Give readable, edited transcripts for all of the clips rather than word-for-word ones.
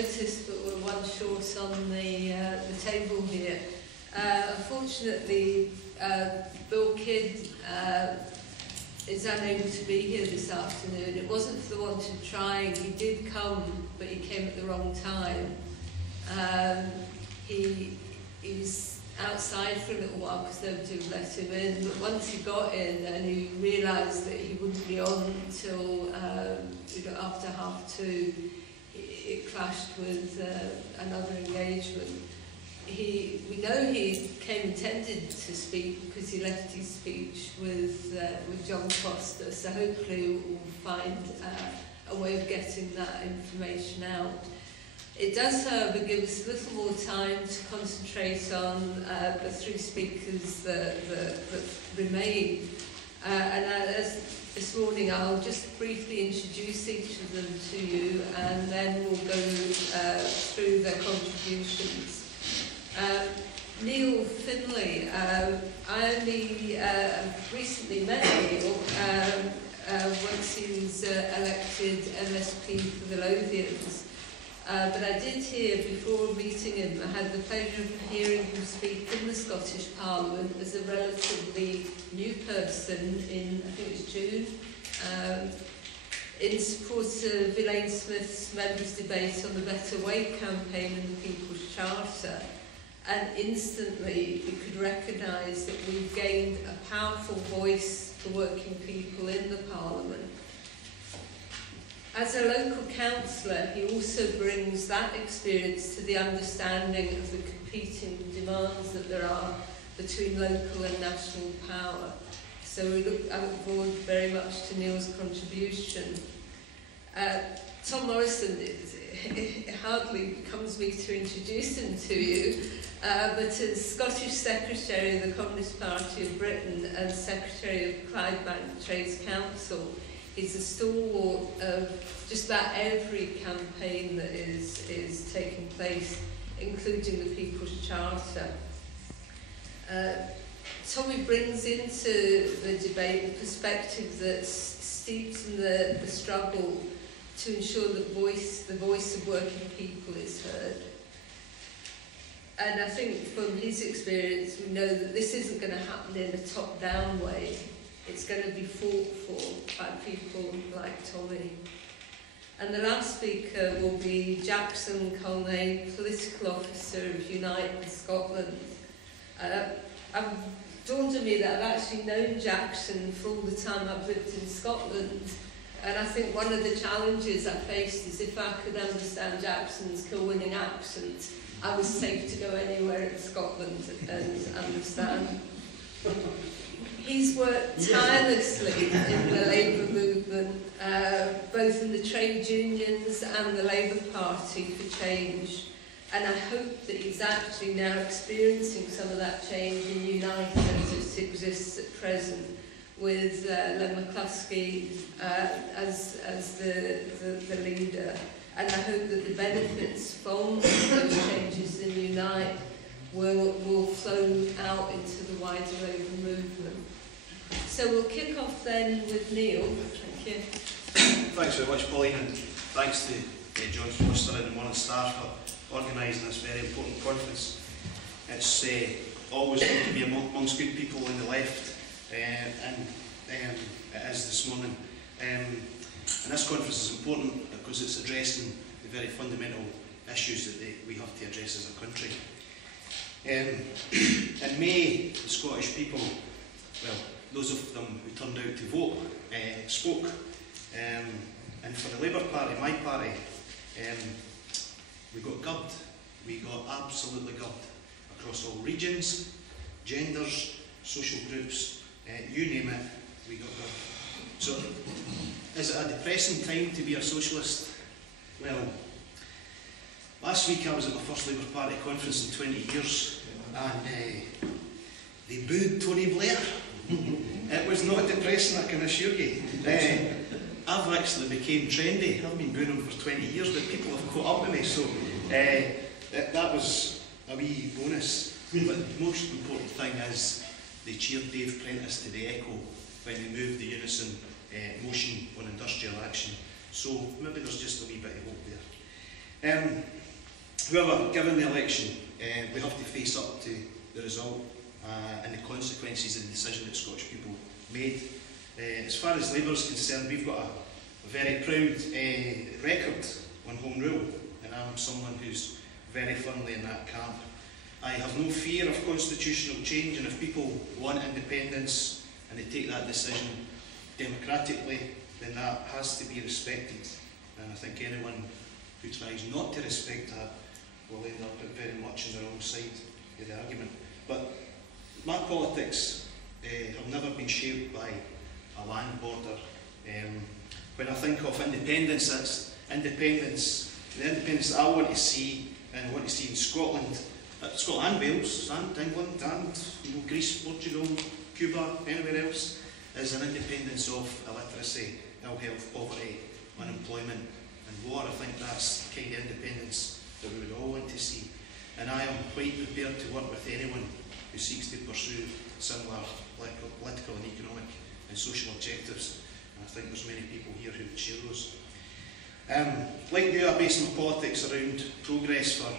noticed, but we're one short on the table here. Unfortunately, Bill Kidd is unable to be here this afternoon. It wasn't for the want of trying. He did come, but he came at the wrong time. He was outside for a little while because nobody would let him in, but once he got in and he realised that he wouldn't be on until after 2:30, it clashed with another engagement. We know he came intended to speak because he left his speech with John Foster, so hopefully we'll find a way of getting that information out. It does, however, give us a little more time to concentrate on the three speakers that remain. And as this morning, I'll just briefly introduce each of them to you, and then we'll go through their contributions. Neil Findlay, I only recently met Neil once he was elected MSP for the Lothians. But I did hear, before meeting him, I had the pleasure of hearing him speak in the Scottish Parliament as a relatively new person in, I think it was June, in support of Elaine Smith's members' debate on the Better Way campaign and the People's Charter. And instantly we could recognise that we've gained a powerful voice for working people in the Parliament. As a local councillor, he also brings that experience to the understanding of the competing demands that there are between local and national power. So I look forward very much to Neil's contribution. Tom Morrison, it hardly becomes me to introduce him to you, but as Scottish Secretary of the Communist Party of Britain and Secretary of Clydebank Trades Council, he's a stalwart of just about every campaign that is taking place, including the People's Charter. Tommy brings into the debate the perspective that's steeped in the struggle to ensure that the voice of working people is heard. And I think from his experience, we know that this isn't going to happen in a top-down way. It's going to be fought for by people like Tommy. And the last speaker will be Jackson Colnay, Political Officer of Unite Scotland. I've dawned on me that I've actually known Jackson for all the time I've lived in Scotland. And I think one of the challenges I faced is if I could understand Jackson's Kilwinning accent, I was safe to go anywhere in Scotland and understand. He's worked tirelessly in the Labour movement, both in the trade unions and the Labour Party for change. And I hope that he's actually now experiencing some of that change in Unite as it exists at present, with Len McCluskey as the leader. And I hope that the benefits from those changes in Unite will flow out into the wider Labour movement. So we'll kick off then with Neil. Thank you. Thanks very much, Pauline, and thanks to John Foster and the morning staff for organising this very important conference. It's always good to be amongst good people on the left, and it is this morning. And this conference is important because it's addressing the very fundamental issues that we have to address as a country. In May, the Scottish people, well, those of them who turned out to vote, spoke. And for the Labour Party, my party, we got gubbed. We got absolutely gubbed across all regions, genders, social groups, you name it, we got gubbed. So, is it a depressing time to be a socialist? Well, last week I was at my first Labour Party conference in 20 years, and they booed Tony Blair. It was not depressing, I can assure you. I've actually became trendy. I've been booing him for 20 years, but people have caught up with me, so that was a wee bonus. But the most important thing is they cheered Dave Prentice to the echo when they moved the unison motion on industrial action. So maybe there's just a wee bit of hope there. However, given the election, we have to face up to the result and the consequences of the decision that Scottish people made. As far as Labour is concerned, we've got a very proud record on Home Rule, and I'm someone who's very firmly in that camp. I have no fear of constitutional change, and if people want independence and they take that decision democratically, then that has to be respected. And I think anyone who tries not to respect that will end up very much on the wrong side of the argument. But my politics have never been shaped by a land border. When I think of independence, that's independence, the independence that I want to see, and I want to see in Scotland, Scotland and Wales, and England, and Greece, Portugal, Cuba, anywhere else, is an independence of illiteracy, ill health, poverty, unemployment, and war. I think that's the kind of independence that we would all want to see. And I am quite prepared to work with anyone who seeks to pursue similar political and economic and social objectives. And I think there's many people here who would share those. Like you, I base my politics around progress for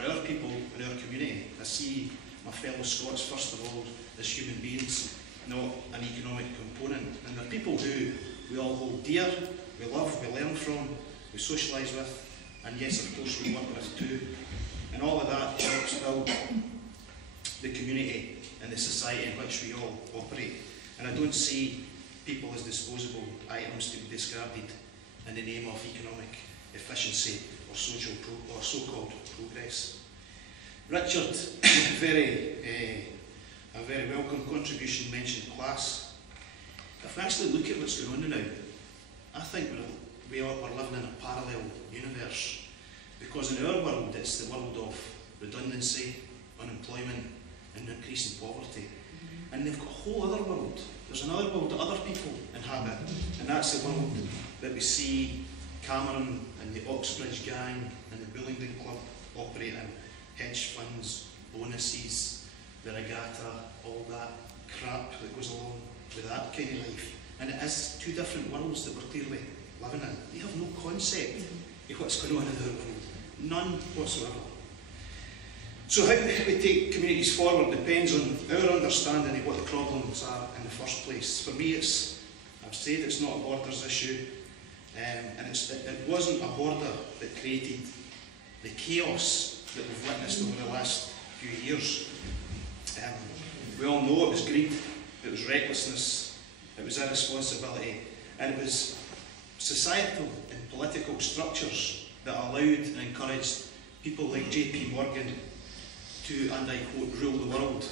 our people and our community. I see my fellow Scots, first of all, as human beings, not an economic component. And they're people who we all hold dear, we love, we learn from, we socialise with, and yes, of course, we work with too. And all of that helps build the community and the society in which we all operate. And I don't see people as disposable items to be discarded in the name of economic efficiency or so-called progress. Richard, a very welcome contribution, mentioned class. If we actually look at what's going on now, I think we're living in a parallel universe, because in our world it's the world of redundancy, unemployment and increasing poverty. And they've got a whole other world. There's another world that other people inhabit, and that's the world that we see Cameron and the Oxbridge gang and the Bullingdon Club operate in. Hedge funds, bonuses, the regatta, all that crap that goes along with that kind of life. And it is two different worlds that we're clearly living in. They have no concept of what's going on in their world. None whatsoever. So how we take communities forward depends on our understanding of what the problems are in the first place. For me, I've said it's not a borders issue, and it wasn't a border that created the chaos that we've witnessed over the last few years. We all know it was greed, it was recklessness, it was irresponsibility, and it was societal and political structures that allowed and encouraged people like JP Morgan to, and I quote, rule the world,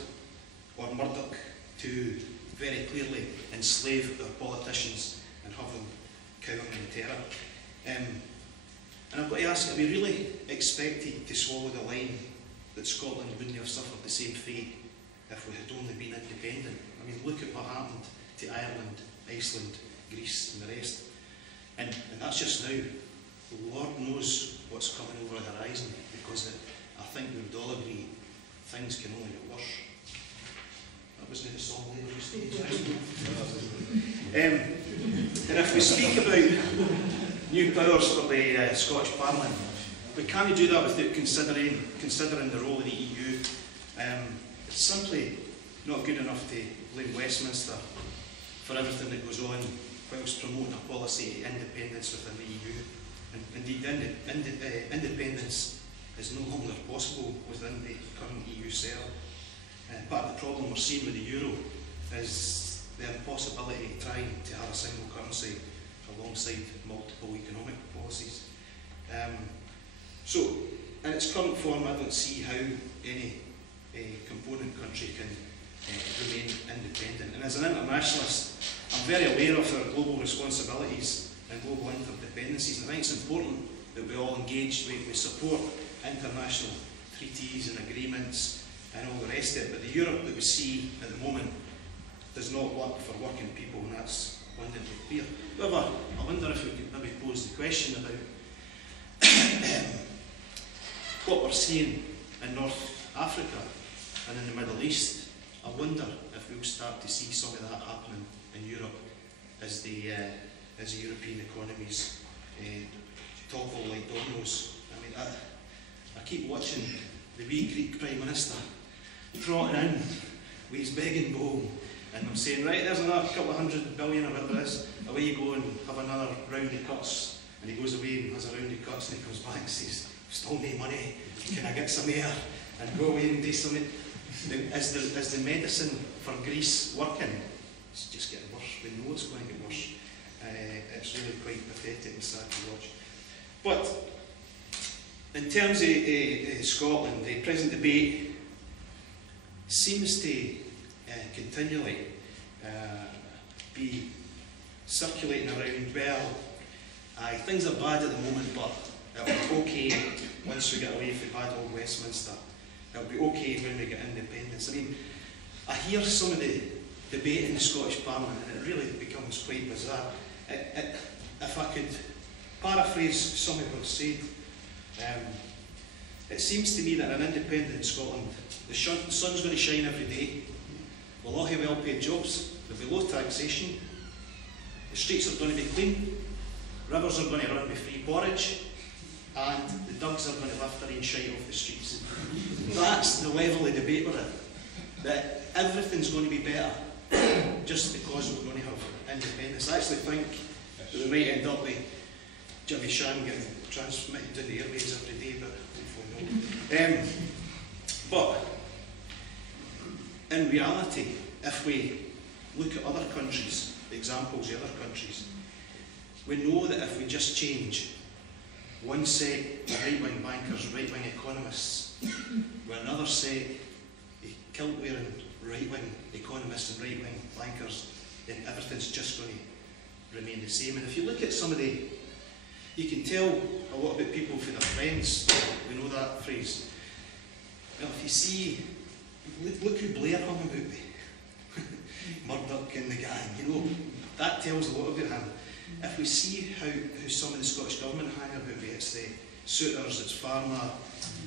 or Murdoch to very clearly enslave our politicians and have them cowering in terror. And I've got to ask, are we really expected to swallow the line that Scotland wouldn't have suffered the same fate if we had only been independent? I mean, look at what happened to Ireland, Iceland, Greece and the rest. And that's just now. Lord knows what's coming over the horizon, because I think we would all agree things can only get worse. That wasn't the song Labour stage. And if we speak about new powers for the Scottish Parliament, we can't do that without considering the role of the EU. It's simply not good enough to blame Westminster for everything that goes on whilst promoting a policy of independence within the EU. And indeed, independence is no longer possible within the current EU setup. Part of the problem we're seeing with the euro is the impossibility of trying to have a single currency alongside multiple economic policies. So, in its current form, I don't see how any component country can remain independent. And as an internationalist, I'm very aware of our global responsibilities and global interdependencies. And I think it's important that we all engage, we support international treaties and agreements and all the rest of it. But the Europe that we see at the moment does not work for working people, and that's abundantly clear. However, I wonder if we could maybe pose the question about what we're seeing in North Africa and in the Middle East. I wonder if we'll start to see some of that happening in Europe as the European economies topple like dominoes. I mean, I keep watching the wee Greek Prime Minister trotting in with his begging bowl, and I'm saying, right, there's another couple of $100 billion or whatever it is, away you go and have another round of cuts. And he goes away and has a round of cuts, and he comes back and says, still no money, can I get some air? And go away and do something. Is the medicine for Greece working? It's just getting worse. We know it's going to get worse. It's really quite pathetic and sad to watch. But in terms of Scotland, the present debate seems to continually be circulating around, well, things are bad at the moment, but it'll be okay once we get away from bad old Westminster. It'll be okay when we get independence. I mean, I hear some of the debate in the Scottish Parliament, and it really becomes quite bizarre. If I could paraphrase some of what's said, it seems to me that in an independent Scotland, the sun's going to shine every day. We'll all have well-paid jobs. There'll be low taxation. The streets are going to be clean. Rivers are going to run with free porridge. And the dogs are going to lift their own shite off the streets. That's the level of debate we're at. That everything's going to be better just because we're going to have independence. I actually think that we might end up with Jimmy Shan getting transmitted to the airwaves every day, but hopefully not. But in reality, if we look at other countries, the examples of other countries, we know that if we just change one set of right-wing bankers, right-wing economists, with another set of kilt-wearing right-wing economists and right-wing bankers, then everything's just going to remain the same. And if you look at some of the, you can tell a lot about people for their friends. We know that phrase. Well, if you see, look who Blair hung about with. Murdoch and the gang, you know, that tells a lot about him. If we see who some of the Scottish Government hang about with, it's the Souters, it's Farmer,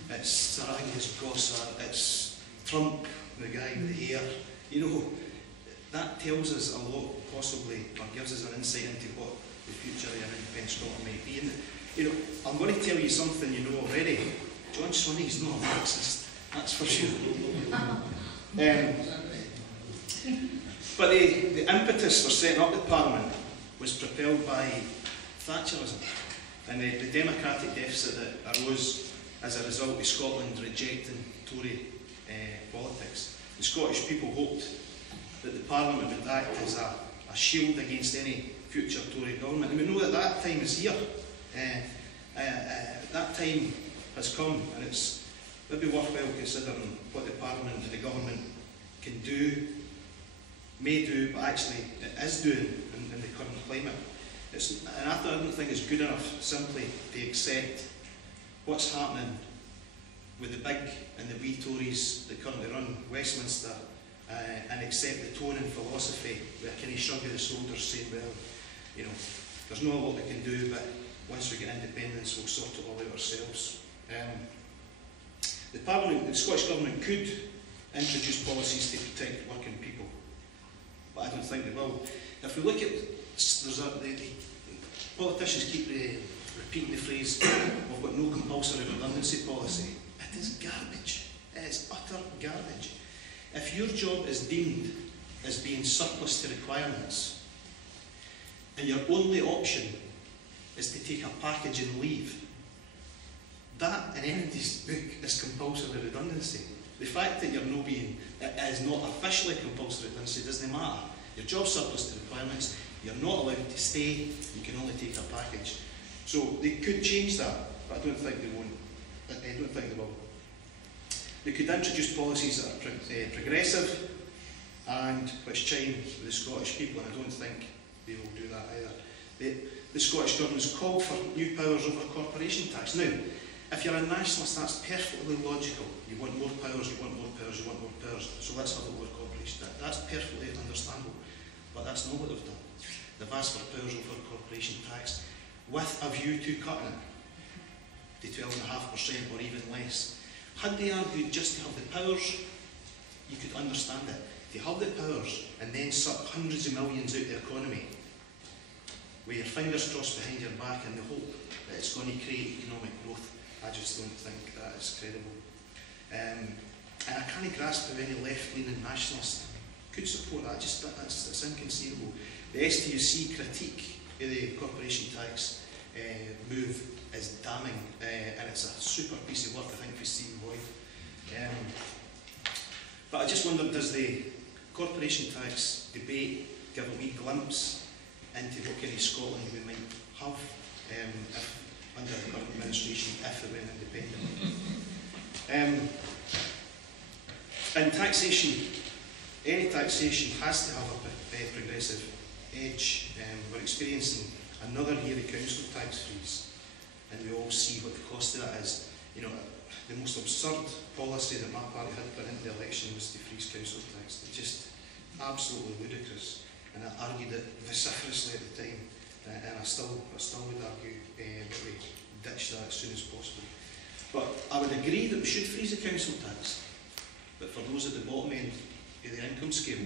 it's Sir Angus Gossard, it's Trump, the guy with the hair, you know, that tells us a lot, possibly, or gives us an insight into what the future of an independent Scotland might be. And, you know, I'm going to tell you something you know already. John Swinney's not a Marxist, that's for sure. But the impetus for setting up the Parliament was propelled by Thatcherism and the democratic deficit that arose as a result of Scotland rejecting Tory politics. The Scottish people hoped that the Parliament would act as a shield against any future Tory government. And we know that that time is here. That time has come, and it's maybe worthwhile considering what the Parliament and the government can do, may do, but actually it is doing in the current climate. And I don't think it's good enough simply to accept what's happening with the big and the wee Tories that currently run Westminster and accept the tone and philosophy with a kind of shrug of the shoulders saying, well, you know, there's not a lot we can do, but once we get independence we'll sort it all out ourselves. The Parliament, the Scottish Government could introduce policies to protect working people, but I don't think they will. If we look at, the politicians keep repeating the phrase, we've got no compulsory redundancy policy. It is garbage. It is utter garbage. If your job is deemed as being surplus to requirements, and your only option is to take a package and leave, that in anybody's book is compulsory redundancy. The fact that you're not being, it is not officially compulsory redundancy doesn't matter. Your job's surplus to requirements, you're not allowed to stay, you can only take a package. So they could change that, but I don't think they won't. I don't think they will. They could introduce policies that are progressive and which chime with the Scottish people, and I don't think they will do that either. The Scottish Government's called for new powers over corporation tax. Now, if you're a nationalist, that's perfectly logical. You want more powers, you want more powers, you want more powers, so let's have it over corporation tax. That's perfectly understandable, but that's not what they've done. They've asked for powers over corporation tax with a view to cutting it to 12.5% or even less. Had they argued just to have the powers, you could understand it. To have the powers and then suck hundreds of millions out of the economy, with your fingers crossed behind your back in the hope that it's going to create economic growth. I just don't think that is credible. And I can't grasp how any left-leaning nationalist could support that. That's inconceivable. The STUC critique of the corporation tax move is damning, and it's a super piece of work, I think, for Stephen Boyd. But I just wonder, does the corporation tax debate give a wee glimpse into what kind of Scotland we might have if, under the current administration, if it went independent? And taxation, any taxation has to have a progressive edge. We're experiencing another year of council tax freeze, and we all see what the cost of that is. You know, the most absurd policy that my party had put into the election was to freeze council tax. It's just absolutely ludicrous, and I argued it vociferously at the time, and I still would argue that we ditch that as soon as possible. But I would agree that we should freeze the council tax, but for those at the bottom end of the income scale,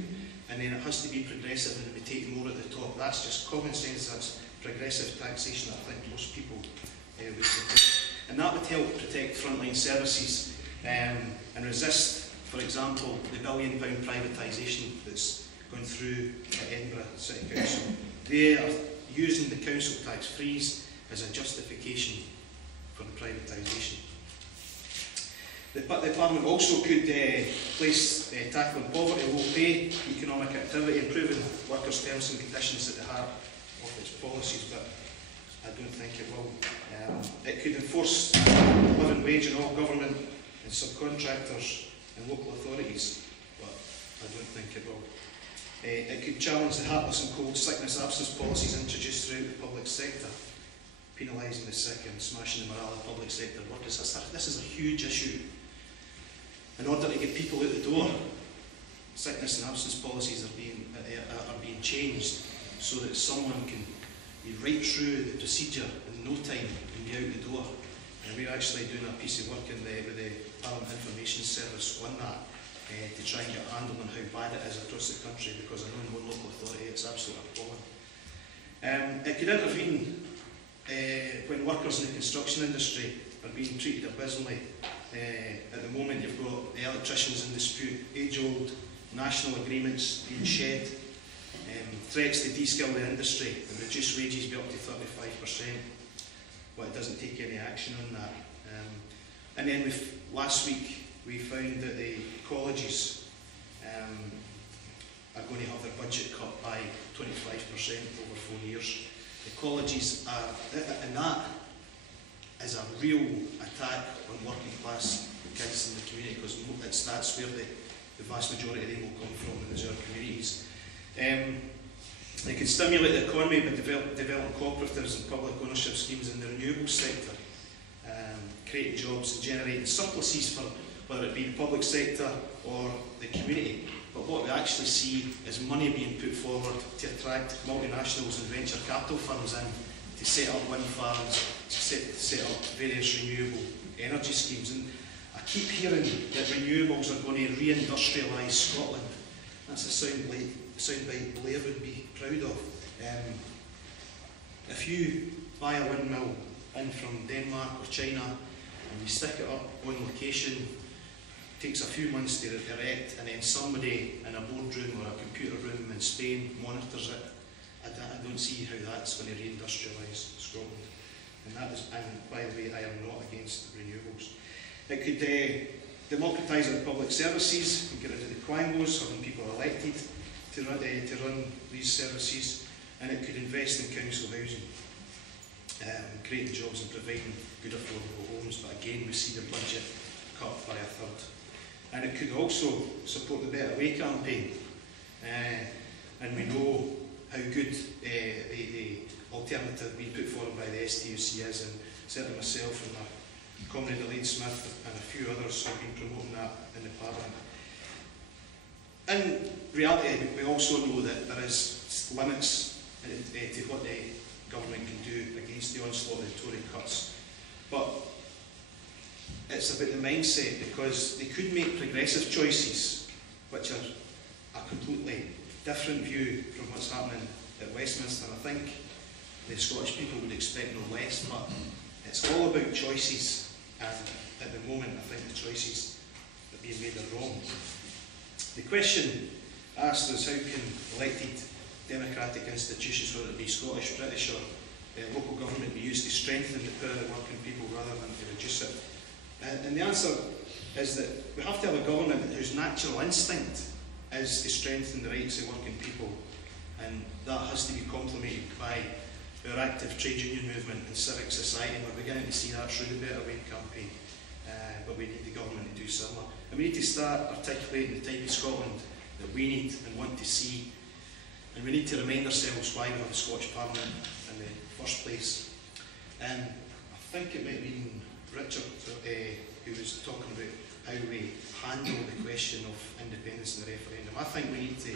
and then it has to be progressive and we take more at the top. That's just common sense, that's progressive taxation that I think most people would support. And that would help protect frontline services and resist, for example, the £1 billion privatisation that's going through at Edinburgh City Council. They are using the council tax freeze as a justification for the privatisation. The Parliament also could place tackling poverty, low pay, economic activity, improving workers' terms and conditions at the heart of its policies, but I don't think it will. It could enforce the living wage in all government and subcontractors and local authorities, but I don't think it will. It could challenge the heartless and cold sickness absence policies introduced throughout the public sector, penalising the sick and smashing the morale of public sector workers. This is a huge issue. In order to get people out the door, sickness and absence policies are being changed so that someone can be right through the procedure in no time and be out the door. And we're actually doing a piece of work with the Parliament Information Service on that to try and get a handle on how bad it is across the country, because I know in one local authority it's absolutely appalling. It could intervene when workers in the construction industry are being treated abysmally. At the moment you've got the electricians in dispute, age-old national agreements being shed, threats to de-skill the industry and reduce wages by up to 35%, but it doesn't take any action on that. And then last week we found that the colleges are going to have their budget cut by 25% over 4 years. The colleges are, and that is a real attack on working class kids in the community, because that's where the vast majority of them will come from, in reserve communities. They could stimulate the economy by developing cooperatives and public ownership schemes in the renewables sector, creating jobs and generating surpluses for whether it be the public sector or the community. But what we actually see is money being put forward to attract multinationals and venture capital firms in to set up wind farms, to set up various renewable energy schemes. And I keep hearing that renewables are going to reindustrialise Scotland. That's a soundbite Blair would be proud of. If you buy a windmill in from Denmark or China and you stick it up on location, it takes a few months to erect, and then somebody in a boardroom or a computer room in Spain monitors it, I don't see how that's going to reindustrialise Scotland. And by the way, I am not against renewables. It could democratise our public services and get rid of the quangos, having people elected to run these services, and it could invest in council housing, creating jobs and providing good affordable homes, but again we see the budget cut by a third. And it could also support the Better Way campaign, and we know how good the alternative being put forward by the STUC is, and certainly myself and my comrade Elaine Smith and a few others have been promoting that in the Parliament. In reality, we also know that there is limits to what the government can do against the onslaught of the Tory cuts. But it's about the mindset, because they could make progressive choices which are a completely different view from what's happening at Westminster. And I think the Scottish people would expect no less, but it's all about choices, and at the moment I think the choices that are being made are wrong. The question asked is how can elected democratic institutions, whether it be Scottish, British or local government, be used to strengthen the power of working people rather than to reduce it? And the answer is that we have to have a government whose natural instinct is to strengthen the rights of working people, and that has to be complemented by our active trade union movement and civic society. And we're beginning to see that through the Better Wage campaign, but we need the government to do similar. And we need to start articulating the type of Scotland that we need and want to see, and we need to remind ourselves why we have a Scottish Parliament in the first place. I think it might have been Richard who was talking about how we handle the question of independence in the referendum. I think we need to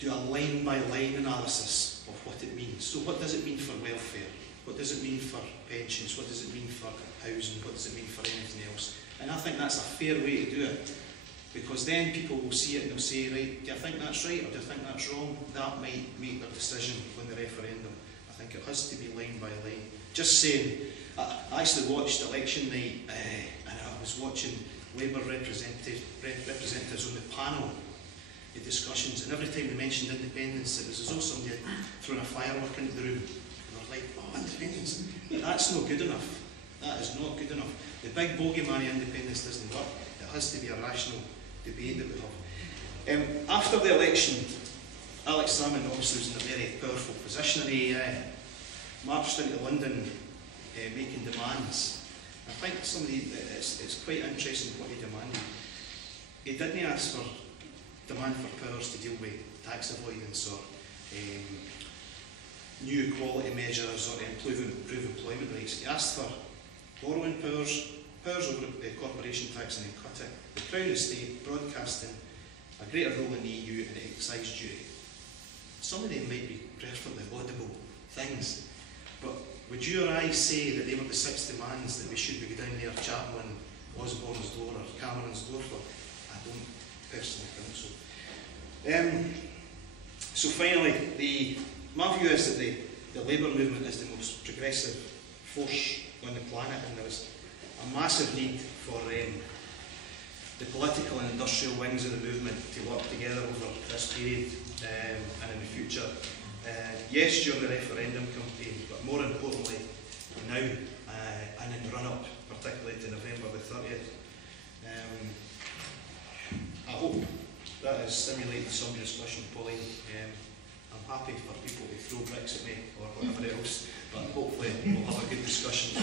do a line-by-line analysis of what it means. So what does it mean for welfare? What does it mean for pensions? What does it mean for housing? What does it mean for anything else? And I think that's a fair way to do it, because then people will see it and they'll say, right, do you think that's right or do you think that's wrong? That might make their decision on the referendum. I think it has to be line by line. Just saying, I actually watched election night and I was watching Labour representatives on the panel, the discussions, and every time they mentioned independence, it was as though somebody had thrown a firework into the room. And they were like, oh, independence, that's not good enough. That is not good enough. The big bogeyman of independence doesn't work. It has to be a rational debate that we have. After the election, Alex Salmond obviously was in a very powerful position, and he marched into London making demands. I think it's quite interesting what he demanded. He didn't ask for demand for powers to deal with tax avoidance or new equality measures or improve employment rates. He asked for borrowing powers over corporation tax and then cut it, the Crown estate, broadcasting, a greater role in the EU and excise duty. Some of them might be perfectly laudable things, but would you or I say that they were the 6 demands that we should be down there Chapman, Osborne's door or Cameron's door for? I don't personally think so. So finally, my view is that the Labour movement is the most progressive force on the planet, and there is a massive need for the political and industrial wings of the movement to work together over this period and in the future. Yes, during the referendum campaign, but more importantly now and in the run-up, particularly to November the 30th. I hope that has stimulated some discussion, Pauline. I'm happy for people to throw bricks at me or whatever else, but hopefully we'll have a good discussion.